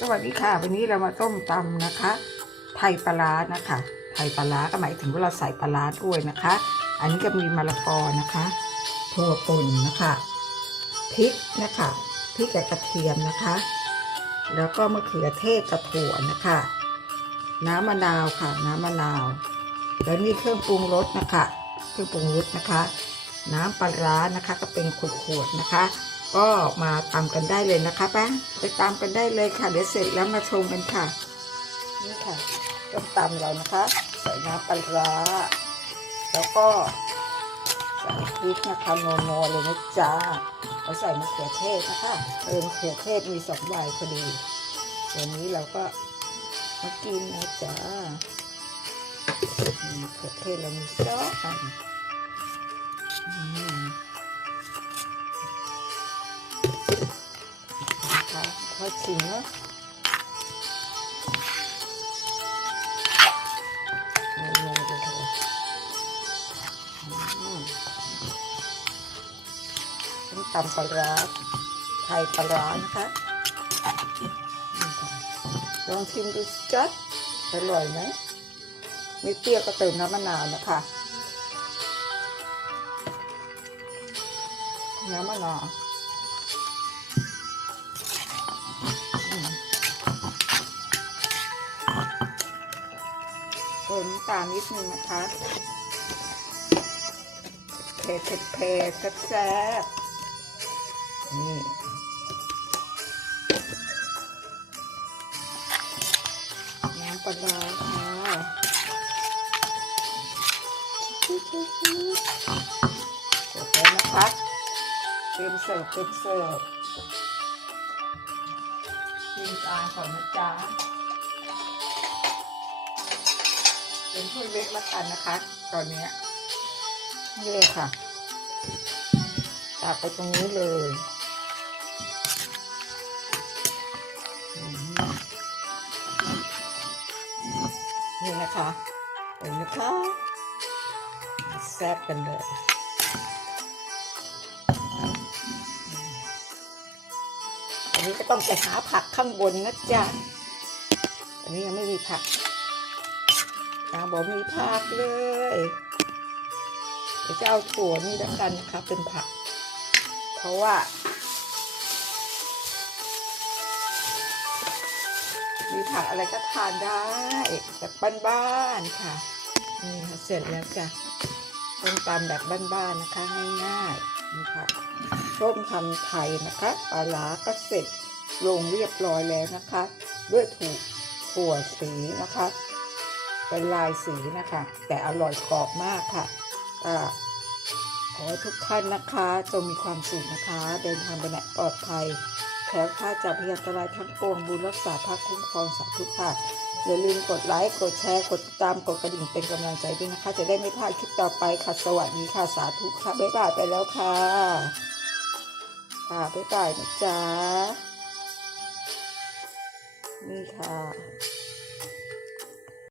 สวัสดีค่ะ วันนี้เรามาต้มตำนะคะ ไทยปลาร้านะคะไทยปลาร้าก็หมายถึงว่าเราใส่ปลาร้าด้วยนะคะ อันนี้ก็มีมะละกอนะคะถั่วป่นนะคะพริกนะคะพริกกับกระเทียมนะคะ แล้วก็มะเขือเทศกับถั่วนะคะ น้ำมะนาวค่ะ น้ำมะนาว แล้วนี่เครื่องปรุงรสนะคะ เครื่องปรุงรสนะคะ น้ำปลาร้านะคะ ก็เป็นขวดๆนะคะ ก็มาตำกันได้เลยนะคะป้งไปตามกันได้เลยค่ะ เดี๋ยวเสร็จแล้วมาชมกันค่ะ นี่ค่ะต้มตำเรานะคะ ใส่น้ำปลาร้าแล้วก็ใส่พริกนะคะนัวๆเลยนะจ๊ะแล้วใส่มะเขือเทศนะคะเออมะเขือเทศมีสองใบพอดีวันนี้เราก็มากินนะจ๊ะมีมะเขือเทศเรามีซอสอัน ค่อยชิมเนาะโอ้โหดูเถอะอืมต้มตำปลาร้าไทยปลาร้านะคะลองชิมดูสิจ๊ะอร่อยไหมไม่เปรี้ยวก็เติมน้ำมะนาวนะคะน้ำมะนาว เติมน้ำตาลนิดนึงนะคะเผ็ดเผ็ดเผ็ดแซ่บๆนี่น้ำปลาร้าค่ะเสร็จแล้วนะคะเตรียมเสิร์ฟเตรียมเสิร์ฟชิมจานก่อนนะจ๊ะ เป็นถ้วยเล็กล้วกันนะคะ ตอนนี้นี่เลยค่ะตักไปตรงนี้เลยนี่นะคะเห็นไหมคะแซ่บกันเลยอันนี้ก็ต้องไปหาผักข้างบนนะจ๊ะอันนี้ยังไม่มีผัก ตาบอกมีผักเลยเดี๋ยวจะเอาถั่วนี่แล้วกันนะคะเป็นผัก เพราะว่ามีผักอะไรก็ทานได้แบบบ้านๆค่ะนี่ค่ะเสร็จแล้วจ้ะต้มตำแบบบ้านๆนะคะง่ายๆนี่ค่ะต้มทำไทยนะคะปลาร้าก็เสร็จลงเรียบร้อยแล้วนะคะ ด้วยถูกถั่วสีนะคะ เป็นลายสีนะคะ แต่อร่อยกรอบมากค่ะอ่าขอให้ทุกท่านนะคะจงมีความสุขนะคะ เดินทางไปไหนปลอดภัยแคล้วคลาดจากพยานตรายทั้งปวงบุญรักษาพระคุ้มครองสาธุค่ะอย่าลืมกดไลค์ กดแชร์กดติดตามกดกระดิ่งเป็นกำลังใจด้วยนะคะ จะได้ไม่พลาดคลิปต่อไปค่ะ สวัสดีค่ะ สาธุค่ะ บ๊ายบายไปแล้วค่ะค่ะบ๊ายบายนะจ๊ะนี่ค่ะ